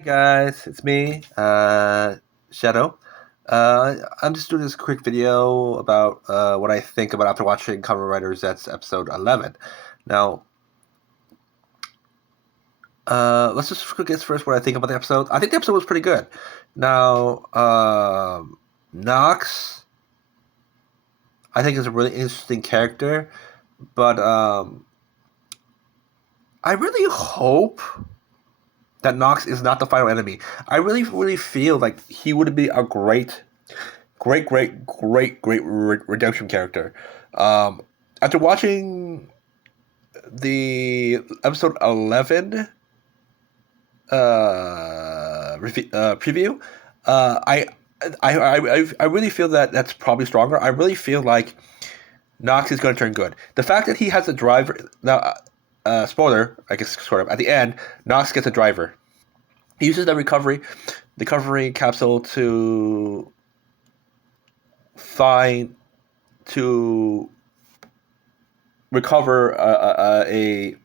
Hey guys, it's me, Shadow. I'm just doing this quick video about what I think about after watching Kamen Rider Zetz episode 11. Now, let's just get first what I think about the episode. I think the episode was pretty good. Now, Nox, I think is a really interesting character, but I really hope that Nox is not the final enemy. I really, really feel like he would be a great redemption character. Um, After watching the episode 11 preview, I, I really feel that that's probably stronger. I really feel like Nox is going to turn good. The fact that he has a driver now, spoiler, I guess sort of at the end, Nox gets a driver. He uses the recovery capsule to find to recover a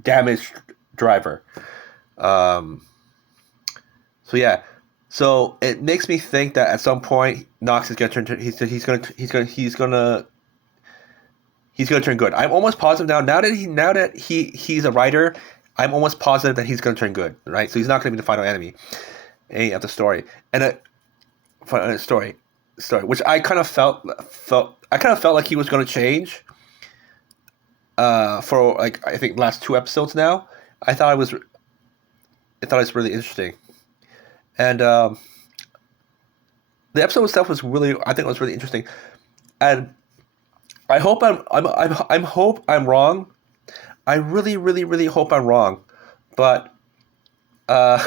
damaged driver. Um, so yeah, so it makes me think that at some point Nox is gonna turn. He's gonna turn good. I'm almost positive now. Now that he's a writer, I'm almost positive that he's gonna turn good. Right. So he's not gonna be the final enemy of the story. And story, which I kind of felt like he was gonna change for like I think last two episodes now. I thought it was really interesting, and the episode itself was really I think it was really interesting, and I hope I'm hope I'm wrong. I really hope I'm wrong, but uh,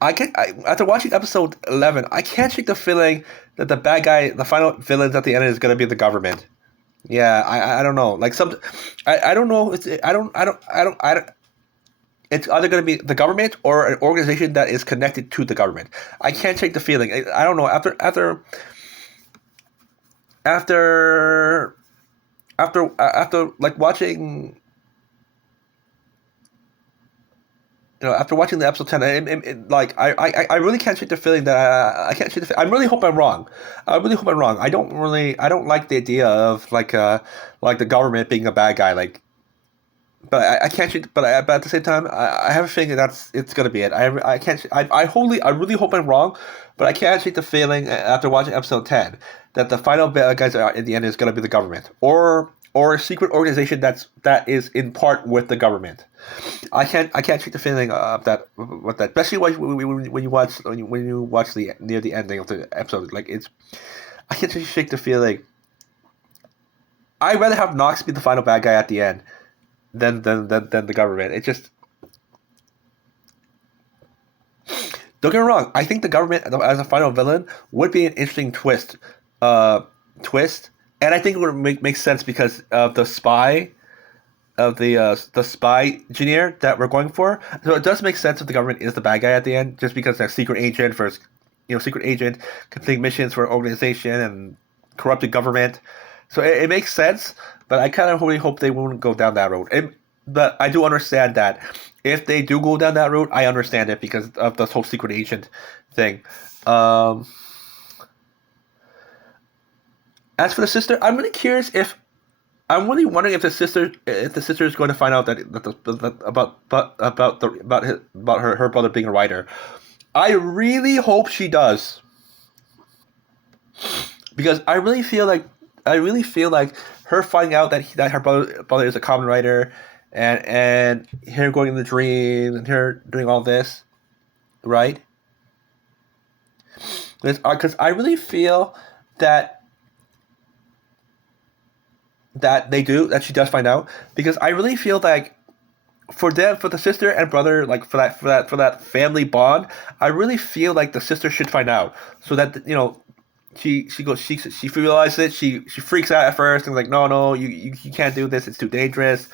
after watching episode 11, I can't shake the feeling that the bad guy, the final villains at the end is gonna be the government. Yeah, I don't know. Like I don't know. I don't. It's either going to be the government or an organization that is connected to the government. I can't shake the feeling. I don't know. After after like watching after watching the episode 10, like I really can't shake the feeling that I can't shake the. I really hope I'm wrong. I really hope I'm wrong. I don't like the idea of like the government being a bad guy. Like but I can't. But at the same time, I have a feeling that's it's gonna be it. I can't. I really hope I'm wrong, but I can't shake the feeling after watching episode 10 that the final bad guys are in the end is gonna be the government or a secret organization that is in part with the government. I can't shake the feeling of that with that, especially when you watch the near the ending of the episode. Like it's I can't shake the feeling. I'd rather have Nox be the final bad guy at the end than the government. It just don't get me wrong. I think the government as a final villain would be an interesting uh, twist, and I think it would make sense because of the spy engineer that we're going for. So it does make sense if the government is the bad guy at the end, just because they're secret agent for secret agent completing missions for an organization and corrupted government. So it makes sense, but I kind of really hope they won't go down that road. But I do understand that if they do go down that route, I understand it because of this whole secret agent thing. Um, as for the sister, I'm really curious if I'm really wondering if the sister is going to find out about her brother being a writer. I really hope she does because I really feel like her finding out that her brother is a common writer, and her going in the dream and her doing all this, right? Because I really feel that that she does find out because I really feel like for the sister and brother like for that family bond, I really feel like the sister should find out so that she realizes it. She freaks out at first and like no you can't do this, it's too dangerous.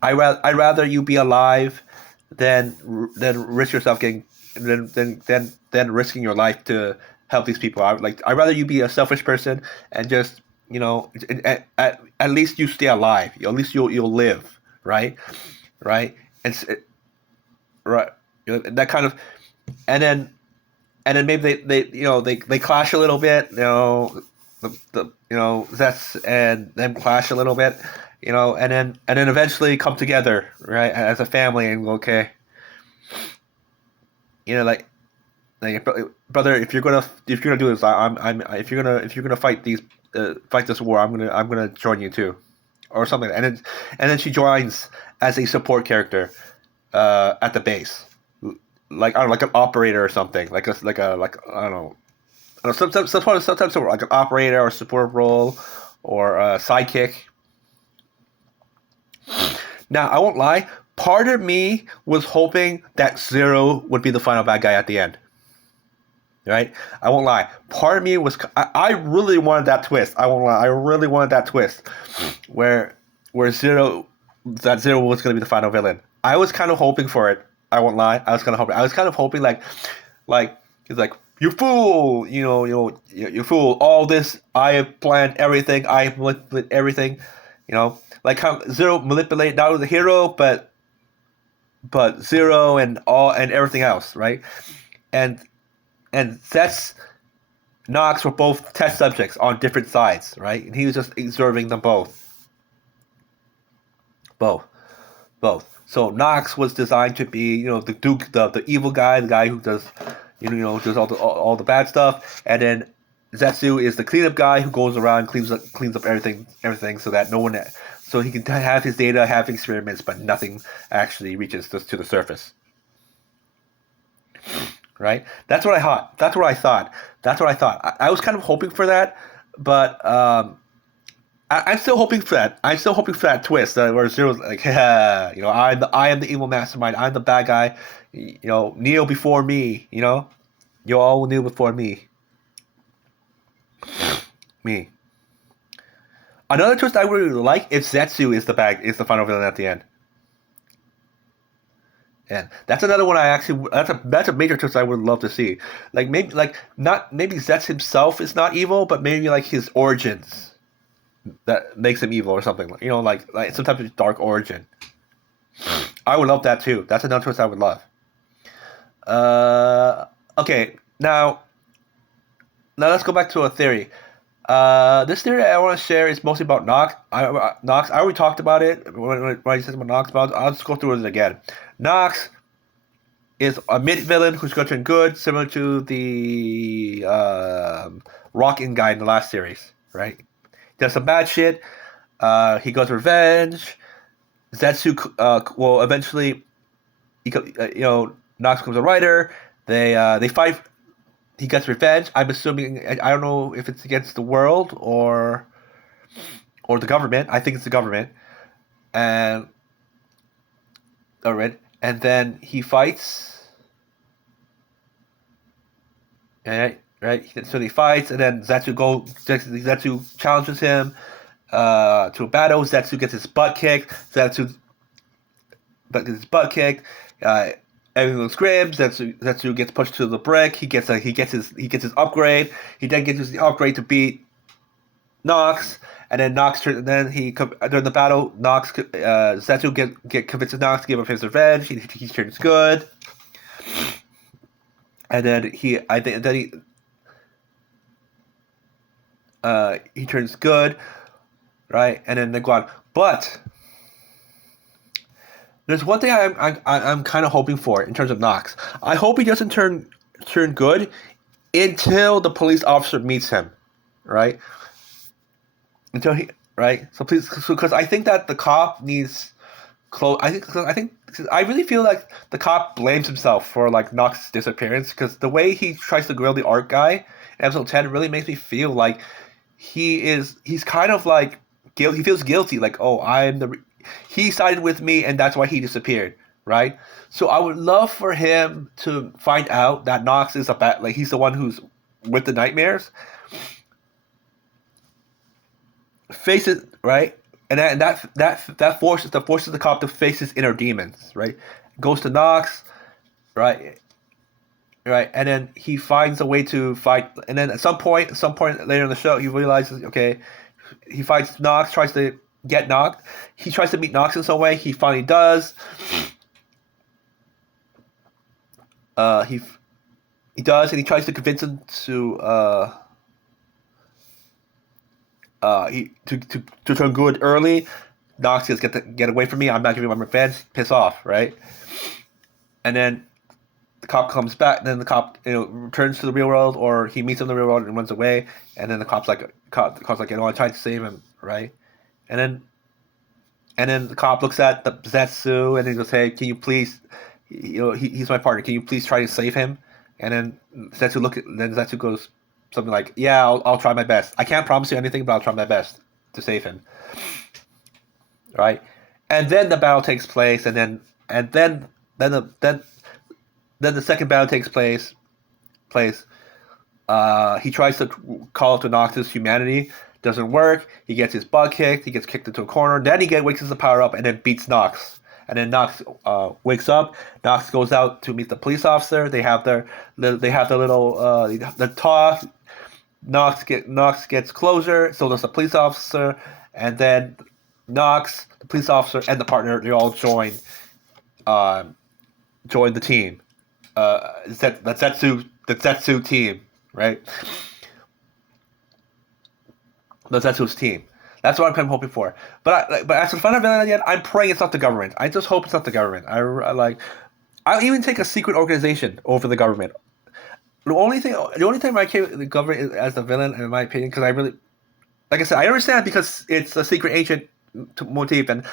I'd rather you be alive than risk yourself getting than risking your life to help these people. I'd rather you be a selfish person and just at least you stay alive. At least you'll live, right? Right? And right. that kind of, and then maybe they clash a little bit. The Zetz and them clash a little bit. And then eventually come together, right, as a family and go, okay, like brother, if you're gonna do this, I'm if you're gonna fight this war, I'm gonna join you too, or something. And then she joins as a support character at the base, like I don't know, like an operator or something, like I don't know, sometimes like an operator or support role or a sidekick. Now I won't lie, part of me was hoping that Zero would be the final bad guy at the end. Right? I won't lie. Part of me was I really wanted that twist. I won't lie. I really wanted that twist where Zero was going to be the final villain. I was kind of hoping for it. I won't lie. I was kind of hoping. I was kind of hoping like he's like, you fool. You fool. All this. I have planned everything. I have manipulated everything. Like how Zero manipulated not only the hero but Zero and everything else. Right? And Zetz, Nox were both test subjects on different sides, right? And he was just observing them both. So Nox was designed to be, the Duke, the evil guy, the guy who does, does all the bad stuff, and then Zetsu is the cleanup guy who goes around and cleans up everything, so that no one, so he can have his data, have experiments, but nothing actually reaches to the surface. Right? That's what I thought. I was kind of hoping for that, but I'm still hoping for that. I'm still hoping for that twist where Zero's like, I am the evil mastermind. I'm the bad guy. Kneel before me. You all will kneel before me. Me. Another twist I would really like if Zetsu is the final villain at the end. And that's another one that's a major twist I would love to see. Like maybe Zetz himself is not evil, but maybe like his origins that makes him evil or something. Like some type of dark origin. I would love that too. That's another twist I would love. Okay, now let's go back to a theory. This theory I want to share is mostly about Nox. I already talked about it when I said about Nox, but I'll just go through it again. Nox is a mid-villain who's going to turn good, similar to the Rockin' guy in the last series, right? He does some bad shit. He goes revenge. Zetsu will eventually, Nox becomes a writer. They fight. He gets revenge. I'm assuming, I don't know if it's against the world or the government. I think it's the government. And alright. And then he fights. Right? So he fights, and then Zetsu challenges him to a battle. Zetsu gets his butt kicked. Everything looks grim. Zetsu gets pushed to the brick. He gets his upgrade. He then gets the upgrade to beat Nox, and then during the battle, Zetsu convinces Nox to give up his revenge. He turns good, and then he turns good, right? And then they go on, but there's one thing I'm kind of hoping for in terms of Nox. I hope he doesn't turn good until the police officer meets him, right? So please, because I think that the cop needs close. I really feel like the cop blames himself for like Nox's disappearance, because the way he tries to grill the art guy in episode 10 really makes me feel like he's kind of like guilty. He feels guilty, like, oh, he sided with me, and that's why he disappeared, right? So I would love for him to find out that Nox is he's the one who's with the nightmares. Face it, right? And that forces the cop to face his inner demons, right? Goes to Nox, right? Right, and then he finds a way to fight, and then at some point later in the show, he realizes, okay, he fights Nox, tries to get Nox. He tries to meet Nox in some way. He finally does. He does, and he tries to convince him to to turn good early. Nox says, get away from me. I'm not giving my revenge. Piss off, right? And then the cop comes back. Then the cop, returns to the real world, or he meets him in the real world and runs away. And then the cop's like, I tried to save him, right? And then the cop looks at the Zetsu and he goes, "Hey, can you please, he's my partner. Can you please try to save him?" And then Zetsu goes something like, "Yeah, I'll try my best. I can't promise you anything, but I'll try my best to save him." Right? And then the battle takes place, then the second battle takes place. He tries to call out to Nox's humanity. Doesn't work. He gets his butt kicked. He gets kicked into a corner. Then he wakes his power up and then beats Nox. And then Nox wakes up. Nox goes out to meet the police officer. They have their little the talk. Nox gets closer. So does the police officer. And then Nox, the police officer, and the partner, they all join the team. The Zetsu team, right? The Zetsu's team. That's what I'm kind of hoping for. But as for the final villain yet, I'm praying it's not the government. I just hope it's not the government. I'll even take a secret organization over the government. The only time I care the government as the villain, in my opinion, because I really, like I said, I understand because it's a secret agent motif, and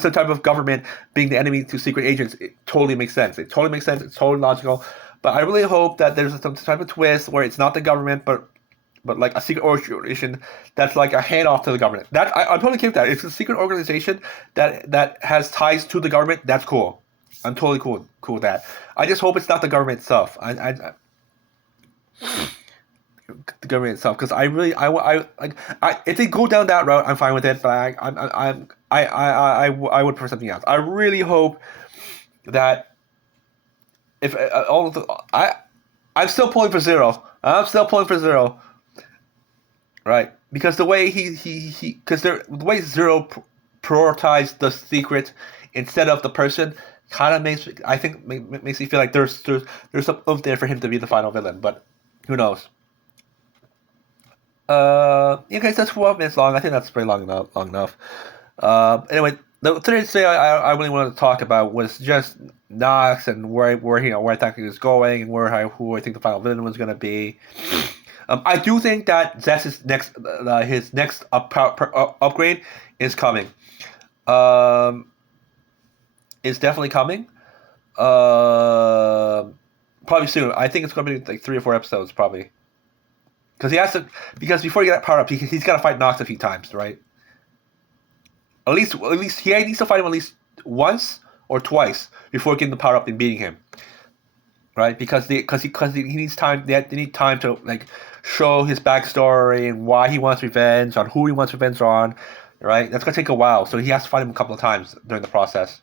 some type of government being the enemy to secret agents, it totally makes sense. It's totally logical. But I really hope that there's some type of twist where it's not the government, but like a secret organization that's like a handoff to the government. I'm totally okay with that. It's a secret organization that has ties to the government. That's cool. I'm totally cool with that. I just hope it's not the government itself. The government itself, because if they go down that route, I'm fine with it. But I would prefer something else. I really hope that if all of the I'm still pulling for Zero. Right, because the way the way Zero prioritized the secret instead of the person kind of makes me feel like there's some oomph there for him to be the final villain, but who knows? Yeah, guys, that's 12 minutes long. I think that's pretty long enough. Anyway, the third thing I really wanted to talk about was just Nox and where I think he was going, and who I think the final villain was going to be. I do think that Zetz's next upgrade is coming. Is definitely coming. Probably soon. I think it's going to be like 3 or 4 episodes, probably. Because before you get that power up, he's got to fight Nox a few times, right? At least he needs to fight him at least once or twice before getting the power up and beating him, right? Because he needs time. They need time to like show his backstory and why he wants revenge, on who he wants revenge on, right? That's gonna take a while, so he has to fight him a couple of times during the process.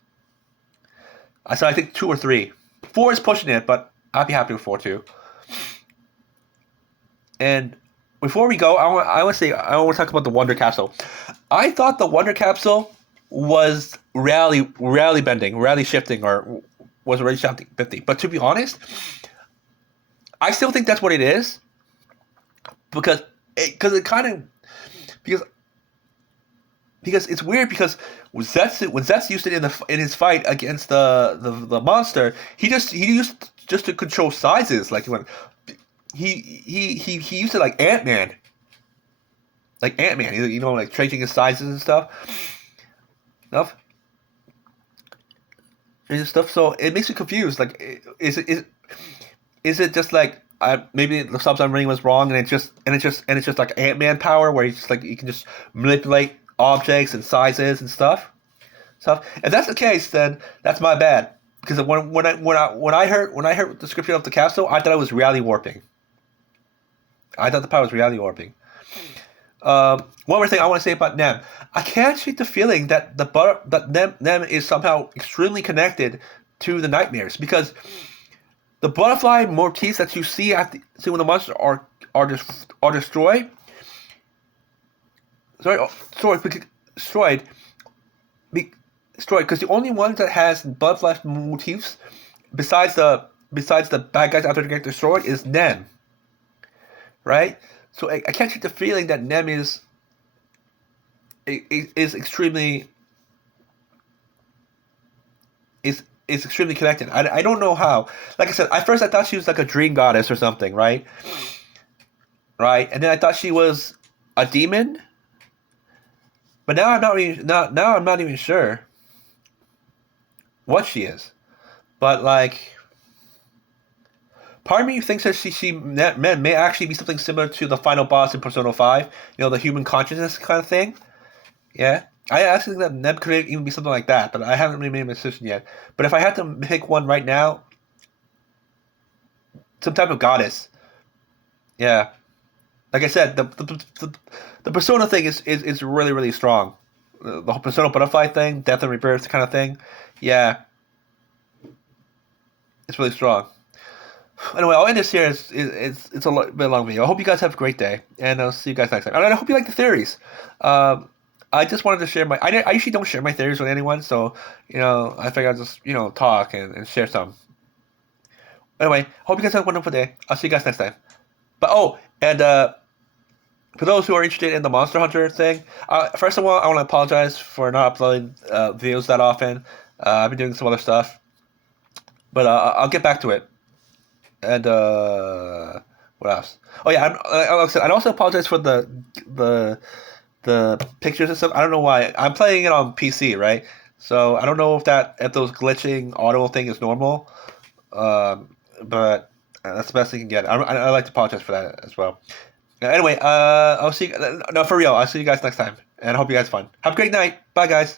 So I think 2 or 3. 4 is pushing it, but I'd be happy with 4 too. And before we go, I want to talk about the Wonder Capsule. I thought the Wonder Capsule was rally bending, rally shifting, or was already shifting 50. But to be honest, I still think that's what it is, because it's weird, because when Zetsu used it in his fight against the monster, he used just to control sizes, like he used it like Ant-Man. Like Ant-Man, like changing his sizes and stuff. So it makes me confused. Like, is it just like maybe the subs I'm reading was wrong, and it's just like Ant-Man power, where he's just like he can just manipulate objects and sizes and stuff. If that's the case, then that's my bad. Because when I heard the description of the capsule, I thought it was reality warping. I thought the power was reality warping. One more thing I want to say about Nem. I can't shake the feeling that Nem is somehow extremely connected to the nightmares, because the butterfly motifs that you see when the monsters are destroyed. Destroyed. Because the only one that has butterfly motifs, besides the besides the bad guys after they get destroyed, is Nem, right? So I can't shake the feeling that Nem is extremely is extremely connected. I don't know how. Like I said, at first I thought she was like a dream goddess or something, right? Right, and then I thought she was a demon, but now I'm not even sure what she is. But like, part of me thinks that she may actually be something similar to the final boss in Persona 5. You know, the human consciousness kind of thing. Yeah. I actually think that Neb could even be something like that, but I haven't really made a decision yet. But if I had to pick one right now, some type of goddess. Yeah. Like I said, the Persona thing is really, really strong. The whole Persona Butterfly thing, Death and Rebirth kind of thing. Yeah, it's really strong. Anyway, I'll end this here. It's a bit long video. I hope you guys have a great day, and I'll see you guys next time. And I hope you like the theories. I just wanted to share I usually don't share my theories with anyone, so I figured I'd just talk and share some. Anyway, hope you guys have a wonderful day. I'll see you guys next time. But and for those who are interested in the Monster Hunter thing, first of all, I want to apologize for not uploading videos that often. I've been doing some other stuff, but I'll get back to it. And what else? Oh yeah, like I said, I'd also apologize for the the pictures and stuff. I don't know why. I'm playing it on PC, right? So I don't know if those glitching auto thing is normal. But that's the best thing you can get. I like to apologize for that as well. Anyway, I'll see. No, for real. I'll see you guys next time, and I hope you guys have fun. Have a great night. Bye, guys.